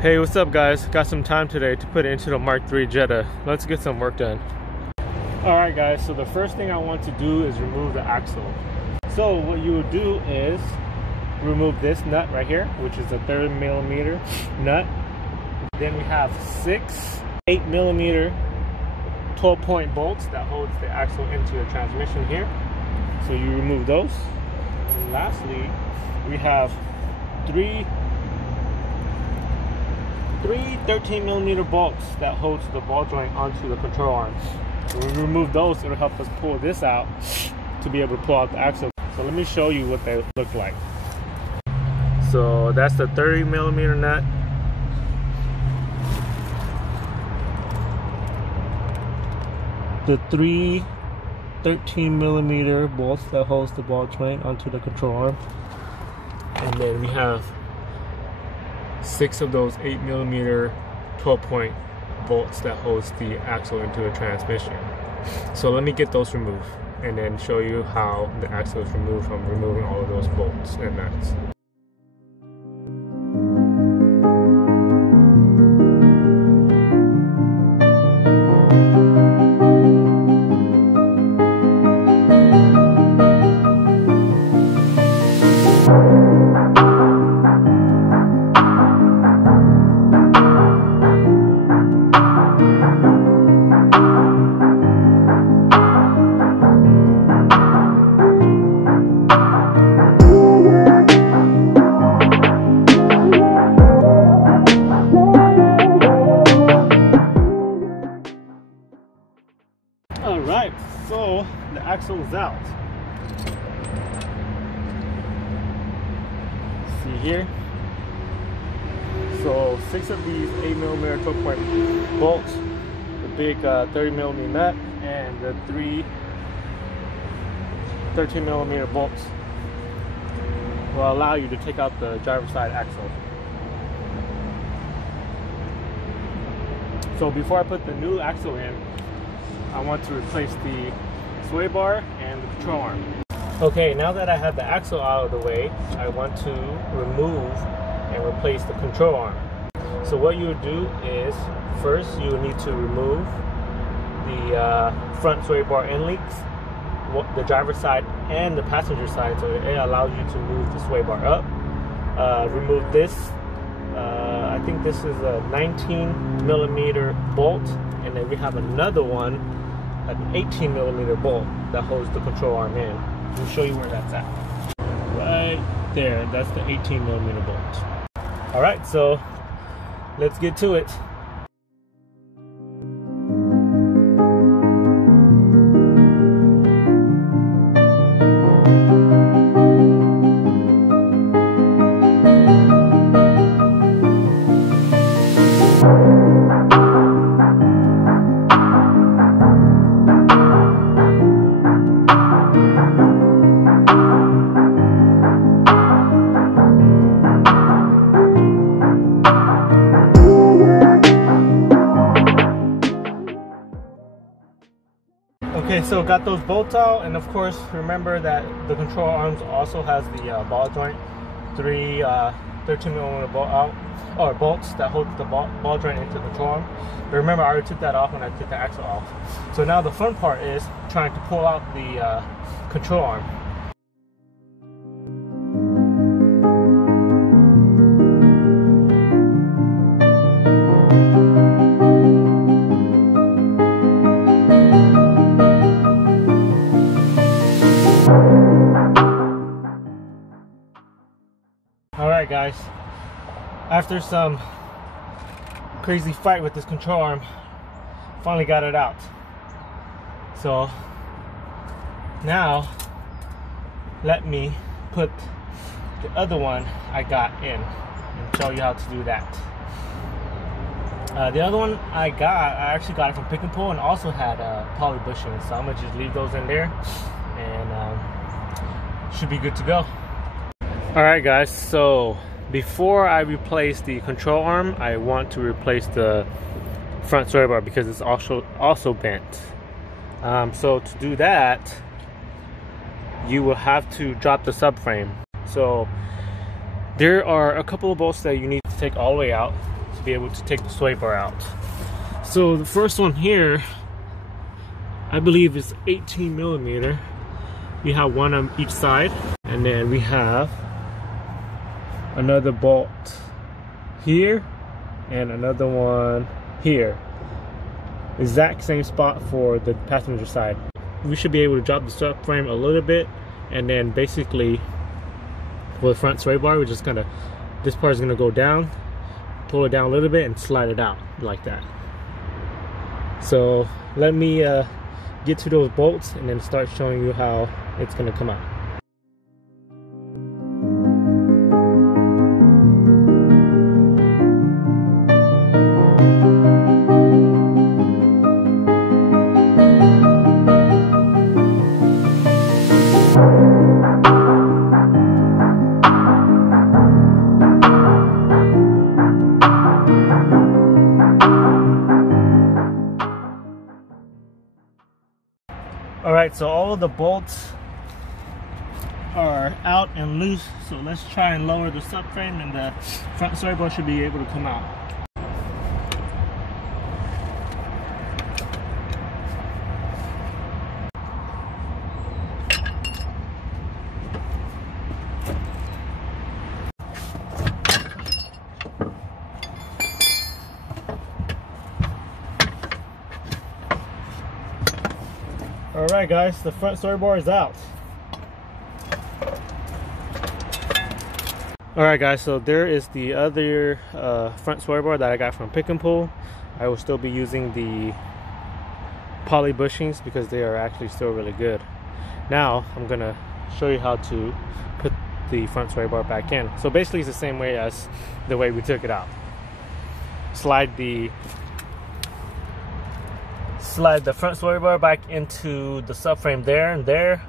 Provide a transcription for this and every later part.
Hey, what's up guys? Got some time today to put it into the MK3 Jetta. Let's get some work done. Alright guys, so the first thing I want to do is remove the axle. So what you would do is remove this nut right here, which is a 30mm nut. Then we have 6 8mm 12-point bolts that holds the axle into the transmission here. So you remove those. And lastly, we have three 13mm bolts that holds the ball joint onto the control arm. When we remove those, it'll help us pull this out to be able to pull out the axle. So let me show you what they look like. So that's the 30mm nut. The 3 13mm bolts that holds the ball joint onto the control arm. And then we have 6 of those 8mm 12-point bolts that holds the axle into the transmission. So let me get those removed and then show you how the axle is removed from removing all of those bolts and nuts. Alright, so the axle is out. See here? So 6 of these 8mm 12-point bolts, the big 30mm nut, and the 3 13mm bolts will allow you to take out the driver's side axle. So before I put the new axle in, I want to replace the sway bar and the control arm. Okay, now that I have the axle out of the way, I want to remove and replace the control arm. So what you would do is, first you would need to remove the front sway bar end links, the driver's side and the passenger side, so it allows you to move the sway bar up. Remove this, I think this is a 19mm bolt, and then we have another one, an 18mm bolt that holds the control arm in. We'll show you where that's at. Right there, that's the 18mm bolt. Alright, so let's get to it. Okay, so got those bolts out, and of course remember that the control arms also has the ball joint, 3 13mm bolts that hold the ball joint into the control arm. But remember, I already took that off when I took the axle off. So now the fun part is trying to pull out the control arm. Alright guys, after some crazy fight with this control arm, finally got it out. So now let me put the other one I got in and show you how to do that. The other one I actually got it from Pick and Pull, and also had poly bushing, so I'm gonna just leave those in there and should be good to go. Alright guys, so before I replace the control arm, I want to replace the front sway bar because it's also bent. So to do that, you will have to drop the subframe. So there are a couple of bolts that you need to take all the way out. be able to take the sway bar out. So the first one here, I believe is 18 millimeter. We have one on each side, and then we have another bolt here and another one here. Exact same spot for the passenger side. We should be able to drop the subframe a little bit, and then basically for the front sway bar, we're just gonna, this part is gonna go down, pull it down a little bit and slide it out like that. So let me get to those bolts and then start showing you how it's gonna come out. Alright, so all of the bolts are out and loose, so let's try and lower the subframe, and the front sway bar should be able to come out. Alright guys, the front sway bar is out. Alright guys, so there is the other front sway bar that I got from Pick and Pull. I will still be using the poly bushings because they are actually still really good. Now I'm gonna show you how to put the front sway bar back in. So basically it's the same way as the way we took it out. Slide the front sway bar back into the subframe there and there,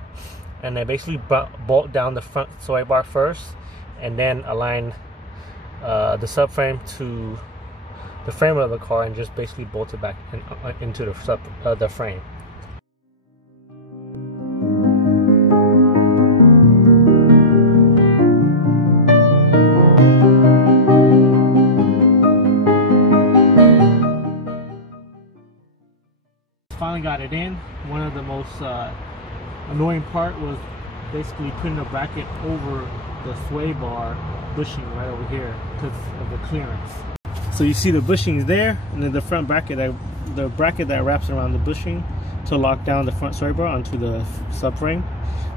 and then basically bolt down the front sway bar first, and then align the subframe to the frame of the car and just basically bolt it back into the frame. Finally got it in. One of the most annoying part was basically putting a bracket over the sway bar bushing right over here because of the clearance. So you see the bushings there, and then the front bracket, the bracket that wraps around the bushing to lock down the front sway bar onto the subframe.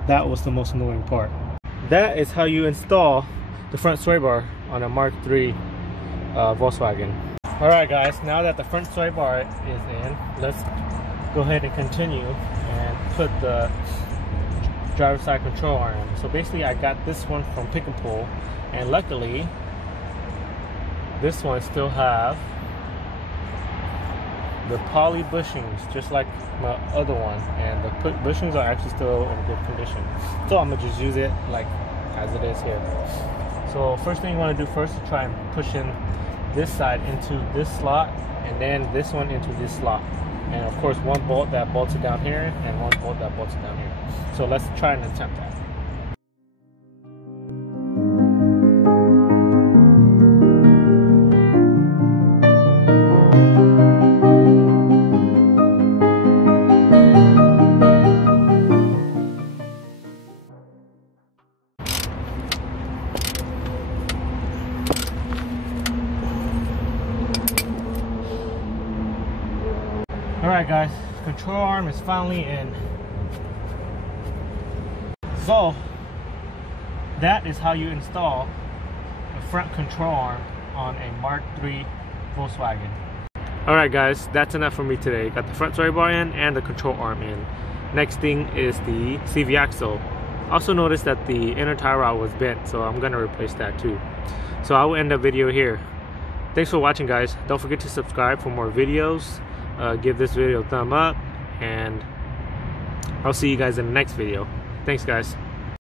That was the most annoying part. That is how you install the front sway bar on a Mark III Volkswagen. Alright guys, now that the front sway bar is in, let's go ahead and continue and put the driver's side control arm in. So basically I got this one from Pick and Pull, and luckily this one still have the poly bushings just like my other one, and the bushings are actually still in good condition. So I'm gonna just use it like as it is here. So first thing you want to do first is try and push in this side into this slot, and then this one into this slot. And of course one bolt that bolts it down here, and one bolt that bolts it down here. So let's try and attempt that. Alright guys, control arm is finally in. So that is how you install the front control arm on a Mark III Volkswagen. Alright guys, that's enough for me today. Got the front sway bar in and the control arm in. Next thing is the CV axle. Also noticed that the inner tie rod was bent, so I'm gonna replace that too. So I will end the video here. Thanks for watching guys. Don't forget to subscribe for more videos. Give this video a thumb up, and I'll see you guys in the next video. Thanks guys.